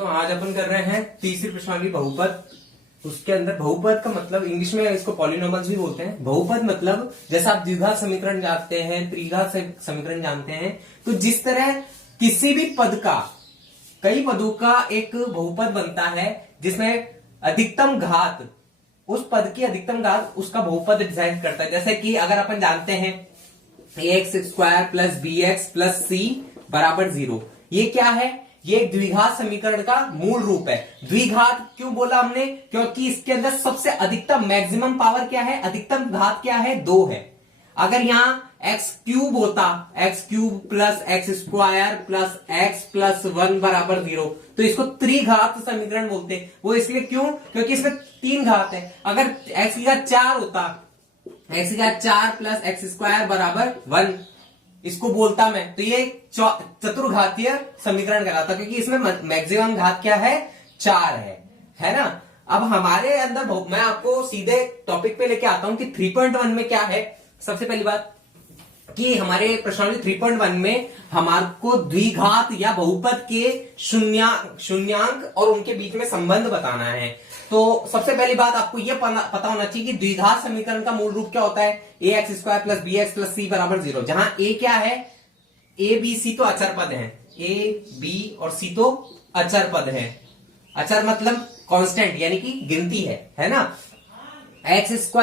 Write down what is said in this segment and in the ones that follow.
तो आज अपन कर रहे हैं तीसरी प्रश्नावली बहुपद। उसके अंदर बहुपद का मतलब इंग्लिश में इसको पॉलिनोमल्स भी बोलते हैं। बहुपद मतलब जैसा आप द्विघात समीकरण जानते हैं, त्रिघात समीकरण जानते हैं, तो जिस तरह किसी भी पद का, कई पदों का एक बहुपद बनता है जिसमें अधिकतम घात, उस पद की अधिकतम घात उसका बहुपद डिसाइड करता है। जैसे कि अगर अपन जानते हैं ax² plus bx plus c बराबर 0, ये क्या है? ये एक द्विघात समीकरण का मूल रूप है। द्विघात क्यों बोला हमने? क्योंकि इसके अंदर सबसे अधिकतम मैक्सिमम पावर क्या है, अधिकतम घात क्या है, 2 है। अगर यहां x³ होता, x³ plus x² plus x plus 1 बराबर 0, तो इसको त्रिघात समीकरण बोलते हैं। वो इसलिए क्यों? क्योंकि इसमें 3 घात है। अगर x की घात 4 होता, x की घात 4 प्लस x² बराबर 1, इसको बोलता मैं, तो ये चतुर्घातीय समीकरण कहलाता, क्योंकि इसमें मैक्सिमम घात क्या है, 4 है ना। अब हमारे अंदर मैं आपको सीधे टॉपिक पे लेके आता हूं कि 3.1 में क्या है। सबसे पहली बात कि हमारे प्रश्नावली 3.1 में हमारे को द्विघात या बहुपद के शून्यांक और उनके बीच में संबंध बताना है। तो सबसे पहली बात आपको यह पता होना चाहिए कि द्विघात समीकरण का मूल रूप क्या होता है, ax² plus bx plus c बराबर 0, जहां a क्या है, a b c तो अचर पद है, a b और c तो अचर पद है। अचर मतलब कांस्टेंट यानी कि गिनती है ना। x²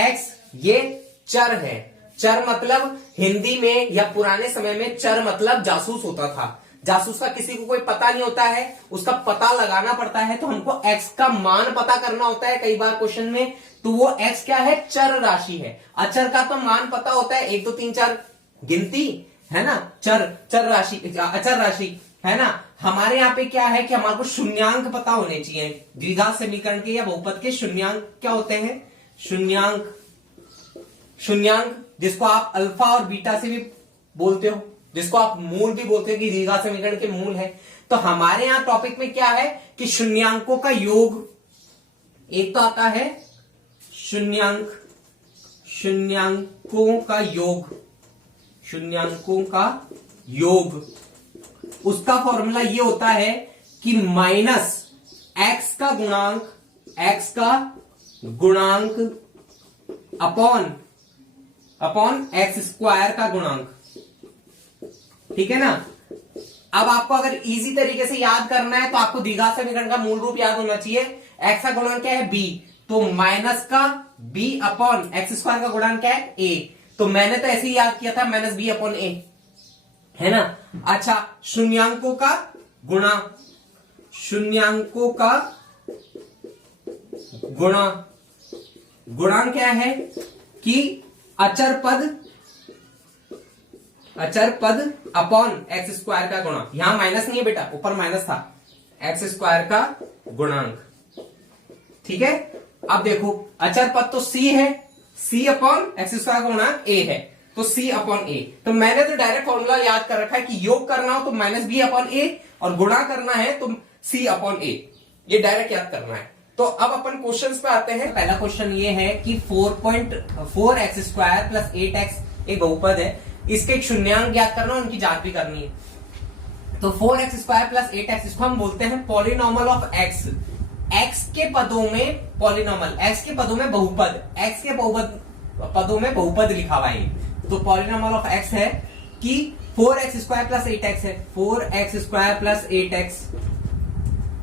x ये चर है। चर मतलब हिंदी में या पुराने समय में चर मतलब जासूस होता था। जासूस का किसी को कोई पता नहीं होता है, उसका पता लगाना पड़ता है, तो हमको x का मान पता करना होता है कई बार क्वेश्चन में। तो वो x क्या है, चर राशि है। अचर का तो मान पता होता है, 1 2 3 4 गिनती है ना। चर राशि, अचर राशि है ना। हमारे यहाँ पे क्या है कि हमारे को शून्यांक पता होने चाहिए। द्विघात समीकरण के या बहुपद के शून्यांक क्या होते हैं, शून्यांक जिसको आप अल्फा और बीटा से भी बोलते हो, जिसको आप मूल भी बोलते हो कि द्विघात समीकरण के मूल है। तो हमारे यहां टॉपिक में क्या है कि शून्यांकों का योग, एक तो आता है शून्यांकों का योग, उसका फॉर्मूला ये होता है कि माइनस x का गुणांक अपॉन x² का गुणांक, ठीक है ना। अब आपको अगर इजी तरीके से याद करना है तो आपको द्विघात समीकरण का मूल रूप याद होना चाहिए। x का गुणांक क्या है, b, तो माइनस का b अपॉन x² का गुणांक क्या है, a। तो मैंने तो ऐसे ही याद किया था, माइनस b अपॉन a, है ना। अच्छा, शून्यांकों का गुणा क्या है कि अचर पद अपॉन x² का गुणांक। यहां माइनस नहीं है बेटा, ऊपर माइनस था, x² का गुणांक, ठीक है। अब देखो अचर पद तो c है, c अपॉन x² का गुणांक a है, तो c अपॉन a। तो मैंने तो डायरेक्ट फॉर्मूला याद कर रखा है कि योग करना हो तो माइनस b अपॉन a और गुणा करना है तो c अपॉन a, ये डायरेक्ट याद करना है। तो अब अपन क्वेश्चंस पे आते हैं। पहला क्वेश्चन ये है कि 4x² प्लस 8x एक बहुपद है, इसके एक शून्यांक ज्ञात करना, उनकी जांच भी करनी है। तो 4x² प्लस 8x, इसको हम बोलते हैं पॉलिनॉमल ऑफ x। x के पदों में पॉलिनॉमल, x के पदों में बहुपद, x के पदों में बहुपद लिखा हुआ है। तो पॉलिनॉमल ऑफ x है कि 4x² प्लस 8x है, 4x² प्लस 8x।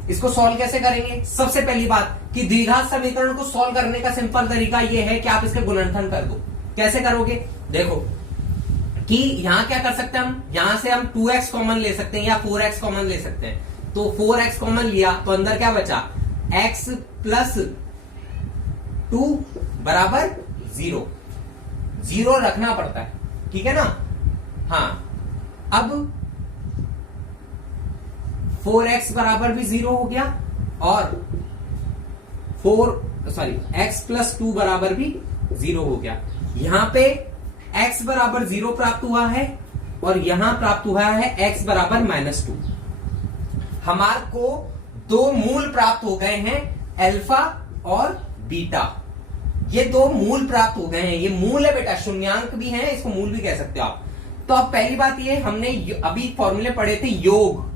इसको सॉल्व कैसे करेंगे? सबसे पहली बात कि द्विघात समीकरण को सॉल्व करने का सिंपल तरीका यह है कि आप इसके गुणनखंड कर दो। कैसे करोगे? देखो कि यहां क्या कर सकते हैं हम, यहां से हम 2x कॉमन ले सकते हैं या 4x कॉमन ले सकते हैं। तो 4x कॉमन लिया तो अंदर क्या बचा, x प्लस 2 बराबर 0, 0 रखना पड़ता है, ठीक है ना। हाँ, अब 4x बराबर भी 0 हो गया और x प्लस 2 बराबर भी 0 हो गया। यहां पे x बराबर 0 प्राप्त हुआ है और यहां प्राप्त हुआ है x बराबर -2। हमारे को दो मूल प्राप्त हो गए हैं, अल्फा और बीटा। ये दो मूल प्राप्त हो गए हैं। ये मूल है बेटा, शून्यांक भी है, इसको मूल भी कह सकते हो आप। तो अब पहली बात ये, हमने अभी फॉर्मूले पढ़े थे योग,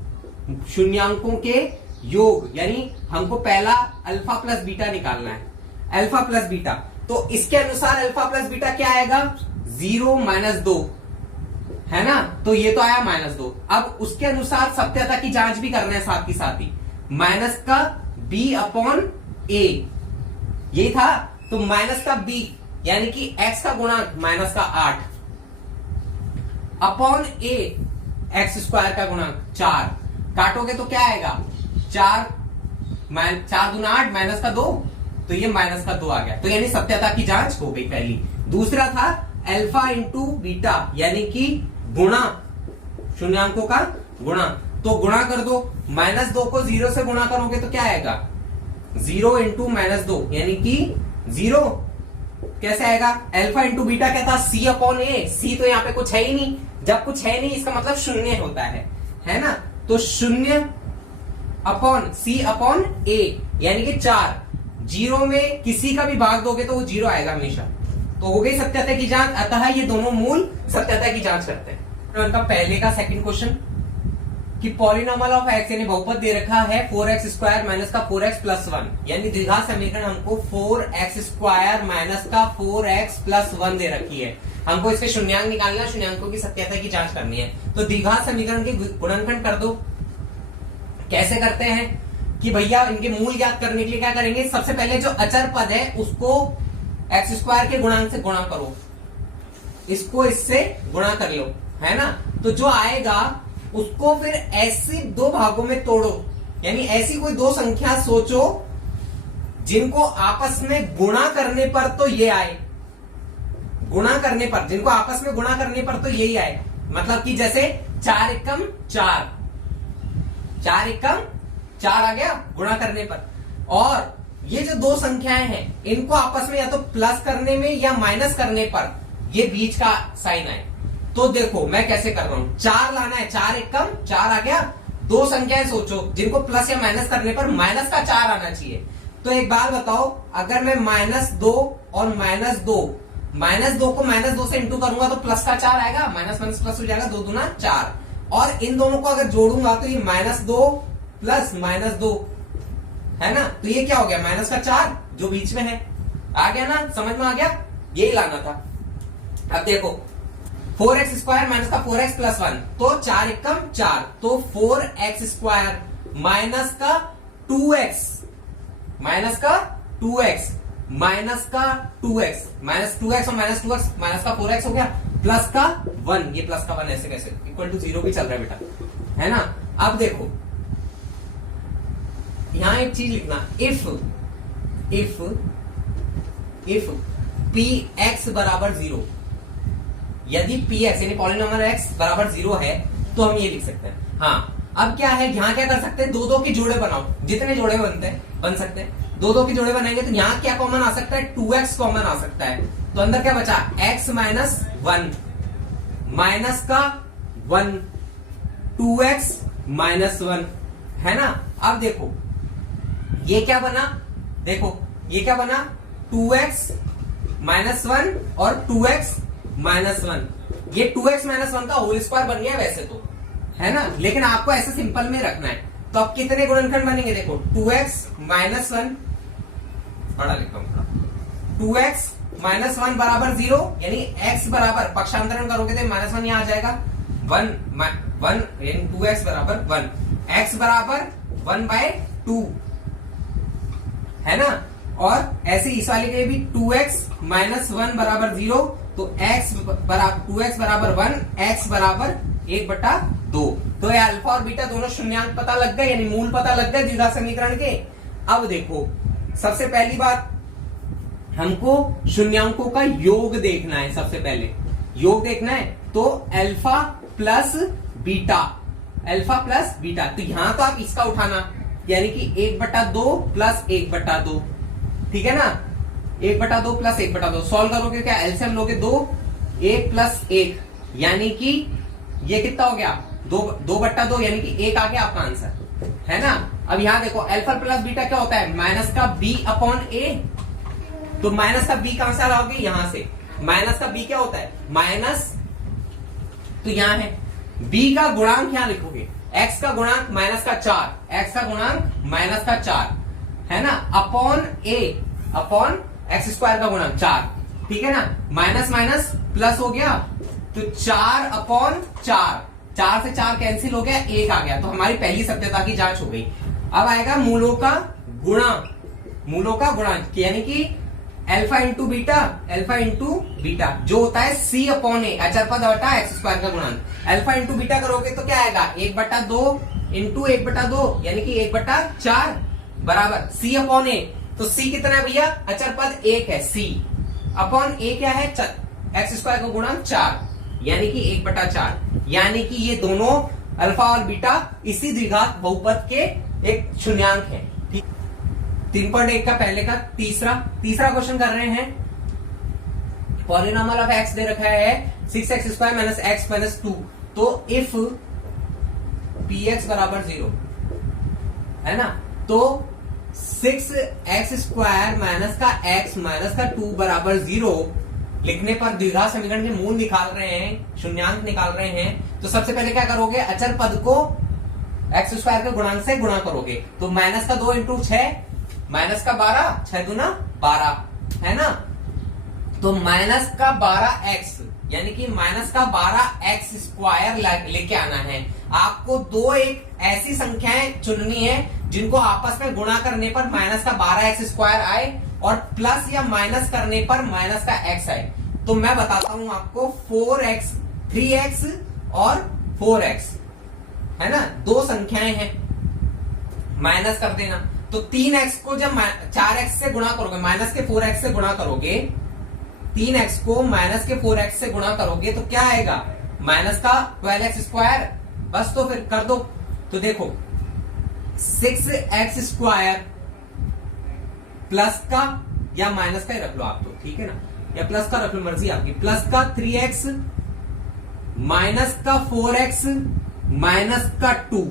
शून्यांकों के योग, यानी हमको पहला अल्फा प्लस बीटा निकालना है, अल्फा प्लस बीटा। तो इसके अनुसार अल्फा प्लस बीटा क्या आएगा, 0 - 2, है ना। तो ये तो आया -2। अब उसके अनुसार सत्यता की जांच भी करना है साथ ही साथ ही, माइनस का b/a यही था। तो माइनस का b यानी कि x का गुणांक -8 अपॉन a x² का गुणांक 4, काटोगे तो क्या आएगा 4 दूना 8 माइनस का 2, तो ये -2 आ गया। तो यानी सत्यता की जांच हो गई पहली। दूसरा था अल्फा इंटू बीटा, यानी कि गुणा, शून्यांकों का गुणा। तो गुणा कर दो, -2 को 0 से गुणा करोगे तो क्या आएगा 0 इंटू -2 यानी कि 0। कैसे आएगा, अल्फा इंटू बीटा क्या था, c/a। c तो यहाँ पे कुछ है ही नहीं, जब कुछ है नहीं इसका मतलब शून्य होता है ना। तो 0 अपॉन c/a यानी कि 4। 0 में किसी का भी भाग दोगे तो वो 0 आएगा हमेशा। तो हो गई सत्यता की जांच। अतः ये दोनों मूल सत्यता की जांच करते हैं। तो उनका पहले का सेकंड क्वेश्चन कि पॉलिनॉमियल ऑफ x यानी बहुपद दे रखा है 4x² माइनस का 4x प्लस 1, यानी द्विघात समीकरण हमको 4x² माइनस का 4x प्लस 1 दे रखी है। हमको इसके शून्यांक निकालना, शून्यांकों की सत्यता की जांच करनी है। तो द्विघात समीकरण के गुणनखंड कर दो। कैसे करते हैं कि भैया इनके मूल ज्ञात करने के लिए क्या करेंगे, सबसे पहले जो अचर पद है उसको x² के गुणांक से गुणा करो, इसको इससे गुणा कर लो, है ना। तो जो आएगा उसको फिर ऐसे 2 भागों में तोड़ो, यानी ऐसी कोई 2 संख्या सोचो जिनको आपस में गुणा करने पर तो ये आए, गुणा करने पर, जिनको आपस में गुणा करने पर तो यही आए। मतलब कि जैसे 4 एकम 4, 4 एकम 4 आ गया गुणा करने पर। और ये जो 2 संख्याएं हैं इनको आपस में या तो प्लस करने में या माइनस करने पर ये बीच का साइन आए। तो देखो मैं कैसे कर रहा हूं, 4 लाना है, 4 एकम 4 आ गया। 2 संख्याएं सोचो जिनको प्लस या माइनस करने पर माइनस का 4 आना चाहिए। तो एक बात बताओ, अगर मैं -2 और -2 को -2 से इंटू करूंगा तो प्लस का 4 आएगा, माइनस माइनस प्लस हो जाएगा, 2 दूना 4। और इन दोनों को अगर जोड़ूंगा तो ये -2 प्लस -2 है ना। तो ये क्या हो गया, माइनस का 4 जो बीच में है। आ गया ना, समझ में आ गया, यही लाना था। अब देखो 4x² माइनस का 4x प्लस 1, तो 4 एकम 4, तो 4x² माइनस का 2x माइनस का 2x माइनस का 2x माइनस 2x और -2x माइनस का 4x हो गया, प्लस का 1, ये प्लस का 1 ऐसे कैसे, इक्वल टू 0 भी चल रहा है बेटा, है ना। अब देखो यहां एक चीज लिखना, इफ px बराबर 0, यदि px यानी पॉलिनॉमियल x बराबर 0 है तो हम ये लिख सकते हैं। हाँ, अब क्या है, यहाँ क्या कर सकते हैं, 2 के जोड़े बनाओ, जितने जोड़े बन सकते हैं 2 के जोड़े बनाएंगे तो यहाँ क्या कॉमन आ सकता है, 2x कॉमन आ सकता है। तो अंदर क्या बचा, x माइनस 1 माइनस का 1 2x माइनस 1, है ना। अब देखो ये क्या बना, देखो ये क्या बना, 2x माइनस 1 और 2x माइनस 1। ये 2x माइनस 1 का होल स्क्वायर बन गया वैसे तो, है ना, लेकिन आपको ऐसे सिंपल में रखना है। तो अब कितने गुणनखंड बनेंगे, देखो 2x माइनस 1, बड़ा लिखा हूं, 2x माइनस 1 बराबर 0, यानी x बराबर, पक्षांतरण करोगे तो -1 यहां आ जाएगा, 1 यानी 2x बराबर 1, x बराबर 1/2, है ना। और ऐसे इस वाले के लिए भी 2x माइनस 1 बराबर 0, तो x बराबर 2x बराबर 1, x बराबर 1/2। तो ये अल्फा और बीटा दोनों शून्यांक पता लग गए, यानी मूल पता लग गए द्विघात समीकरण के। अब देखो सबसे पहली बात, हमको शून्यांकों का योग देखना है। सबसे पहले योग देखना है तो alpha plus beta, alpha plus beta. तो यहां तो आप इसका उठाना, यानी कि 1/2 प्लस 1/2, ठीक है ना, 1/2 प्लस 1/2। सॉल्व करोगे क्या, एलसीएम लोगे 2, 1 प्लस 1, यानी कि ये कितना हो गया, 2/2, यानी कि 1 आ गया आपका आंसर, है ना। अब यहां देखो अल्फा प्लस बीटा क्या होता है, माइनस का b/a। तो माइनस का b कहां से लाओगे, यहां से। माइनस का b क्या होता है, माइनस, तो यहां है b का गुणांक यहां लिखोगे, एक्स का गुणांक माइनस का 4, एक्स का गुणांक माइनस का 4 है ना, अपॉन ए अपॉन एक्स स्क्वायर का गुणांक 4, ठीक है ना। माइनस माइनस प्लस हो गया तो 4 अपॉन 4, 4 से 4 कैंसिल हो गया, 1 आ गया। तो हमारी पहली सत्यता की जांच हो गई। अब आएगा मूलों का गुणांक, मूलों का गुणांक यानी कि alpha into beta, alpha into beta जो होता है सी अपॉन ए, अचरपद बटा एक्स स्क्वायर का गुणांक। अल्फा इंटू बीटा करोगे तो क्या आएगा, 1/2 इंटू 1/2 यानी कि 1/4 बराबर सी अपॉन ए। तो सी कितना है भैया, अचरपद 1 है, सी अपॉन ए क्या है, एक्स स्क्वायर का गुणांक 4 यानी कि 1/4, यानी कि ये दोनों अल्फा और बीटा इसी द्विघात बहुपद के एक शून्यांक है। 3.1 का पहले का तीसरा क्वेश्चन कर रहे हैं। पॉलिनॉमियल ऑफ एक्स दे रखा है 6x² माइनस एक्स माइनस 2। तो इफ px बराबर 0 है ना, तो 6x² माइनस का x माइनस का 2 बराबर 0 लिखने पर द्विघात समीकरण के मूल निकाल रहे हैं, शून्यांक निकाल रहे हैं। तो सबसे पहले क्या करोगे, अचर पद को एक्स स्क्वायर के गुणांक से गुणा करोगे। तो माइनस का 2 इंटू 6 माइनस का 12, 6 दूना 12 है ना। तो माइनस का 12x यानी कि माइनस का 12x² लेके आना है। आपको दो एक ऐसी संख्याएं चुननी है जिनको आपस में गुणा करने पर माइनस का 12x² आए और प्लस या माइनस करने पर माइनस का x आए। तो मैं बताता हूं आपको 4x, 3x और 4x है ना, दो संख्याएं हैं, माइनस कर देना। तो 3x को जब 4x से गुणा करोगे, माइनस के 4x से गुणा करोगे, 3x को माइनस के 4x से गुणा करोगे तो क्या आएगा, माइनस का 12x²। बस तो फिर कर दो। तो देखो 6x² प्लस का या माइनस का ही रख लो आप, तो ठीक है ना, या प्लस का रख लो, मर्जी आपकी। प्लस का 3x माइनस का 4x माइनस का 2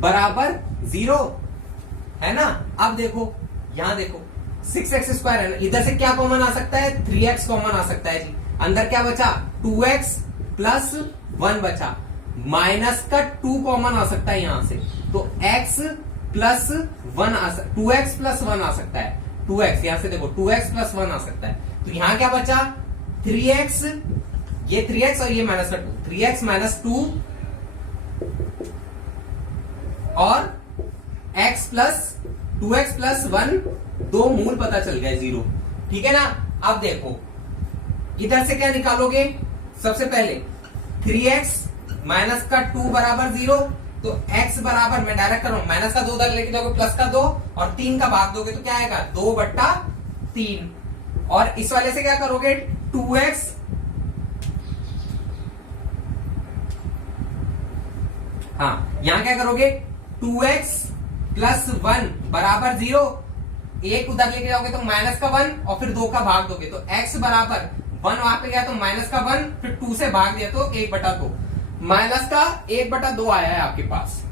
बराबर 0 है ना। अब देखो यहां देखो 6x² है ना, इधर से क्या कॉमन आ सकता है, 3x कॉमन आ सकता है जी। अंदर क्या बचा, 2x प्लस 1 बचा, माइनस का 2 कॉमन आ सकता है यहां से। तो x प्लस 1 2x प्लस 1 आ सकता है, 2x यहां से देखो 2x प्लस 1 आ सकता है। तो यहां क्या बचा, 3x, ये 3x और ये माइनस का 2, 3x माइनस 2 और x प्लस 2x प्लस 1, दो मूल पता चल गया 0, ठीक है ना। अब देखो इधर से क्या निकालोगे, सबसे पहले 3x माइनस का 2 बराबर 0। तो x बराबर, मैं डायरेक्ट कर रहा हूं, माइनस का 2 उधर लेके जाओगे, प्लस का 2 और 3 का भाग दोगे तो क्या आएगा, 2/3। और इस वाले से क्या करोगे, 2x हाँ, यहां क्या करोगे, 2x प्लस 1 बराबर 0, एक उधर लेके जाओगे तो माइनस का 1 और फिर 2 का भाग दोगे तो x बराबर 1 वहां पे गया तो माइनस का 1, फिर 2 से भाग दिया तो 1/2, माइनस का 1/2 आया है आपके पास,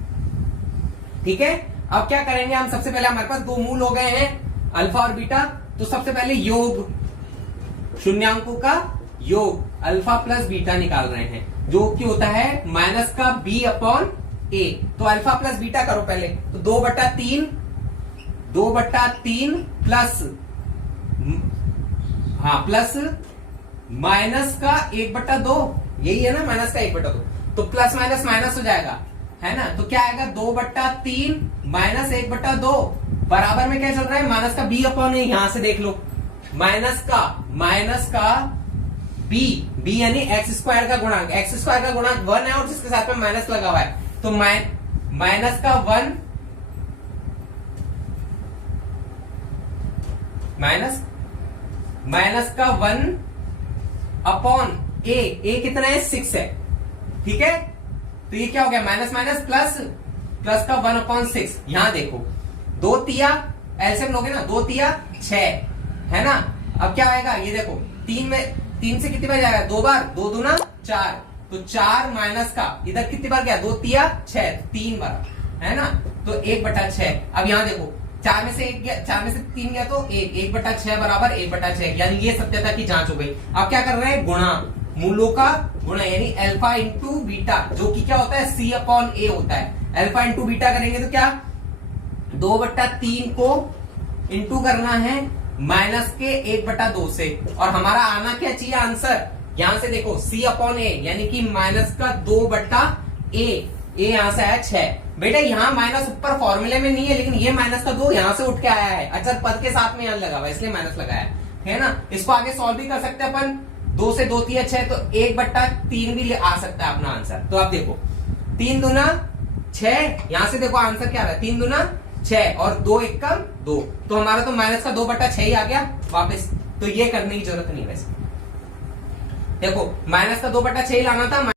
ठीक है। अब क्या करेंगे हम, सबसे पहले हमारे पास दो मूल हो गए हैं अल्फा और बीटा। तो सबसे पहले योग, शून्यांकों का योग अल्फा प्लस बीटा निकाल रहे हैं, जो कि होता है माइनस का b अपॉन a। तो अल्फा प्लस बीटा करो पहले, तो 2/3 प्लस प्लस माइनस का 1/2, यही है ना, माइनस का 1/2। तो प्लस माइनस माइनस हो जाएगा है ना। तो क्या आएगा, 2/3 माइनस 1/2 बराबर में क्या चल रहा है, माइनस का b अपॉन ए। यहां से देख लो, माइनस का b यानी एक्स स्क्वायर का गुणांक, एक्स स्क्वायर का गुणांक 1 है और जिसके साथ में माइनस लगा हुआ है, तो माइनस का 1 माइनस का 1 अपॉन ए कितना है, 6 है, ठीक है। तो ये क्या हो गया, माइनस माइनस प्लस का 1 अपॉन 6। यहां देखो 2 तिया एलसीएम लोगे ना, 2 तिया 6 है ना। अब क्या आएगा, ये देखो 3 से कितनी बार जाएगा, 2 बार, 2 दूना 4, तो 4 माइनस का इधर कितनी बार गया, 2 तिया 6, 3 बार है ना। तो 1/6। अब यहां देखो 4 में से 3 गया तो 1/6 बराबर 1/6, यानी ये सत्यता की जांच हो गई। अब क्या कर रहे हैं, गुणा, मूलों का गुणा यानी अल्फा इंटू बीटा, जो कि क्या होता है C/A होता है। अल्फा इंटू बीटा करेंगे तो क्या 2/3 को इंटू करना है माइनस के 1/2 से, और हमारा आना क्या चाहिए आंसर, यहां से देखो C/A यानी कि माइनस का 2/A, ए यहां से आया 6। बेटा यहाँ माइनस ऊपर फॉर्मूले में नहीं है, लेकिन ये माइनस का 2 यहां से उठ के आया है, अचर पद के साथ में यहां लगा हुआ इसलिए माइनस लगाया है ना। इसको आगे सॉल्व भी कर सकते हैं अपन, 2 से 2 3 6 तो 1/3 भी आ सकता है अपना आंसर। तो आप देखो 3 दूना 6, यहां से देखो आंसर क्या आ रहा है 3 दूना 6 और 2 1 का 2, तो हमारा तो माइनस का 2/6 ही आ गया वापस, तो ये करने की जरूरत नहीं। वैसे देखो माइनस का 2/6 लाना था।